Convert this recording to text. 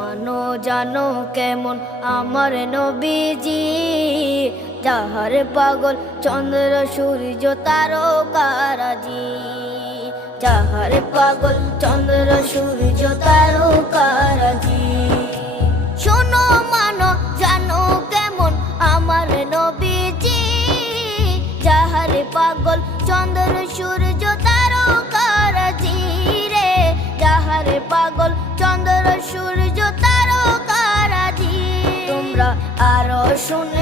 মানো জানো কেমন আমার নবীজি, যাহার পাগল চন্দ্র সূর্য তারকারাজি, যাহার পাগল চন্দ্র সূর্য তারকারাজি। শোনো মানো জানো কেমন আমার নবীজি, যাহার পাগল চন্দ্র সূর্য তারকারাজি রে, যাহার পাগল চন্দ্র সূর্য তারকারাজি। তোমরা আরো শুনে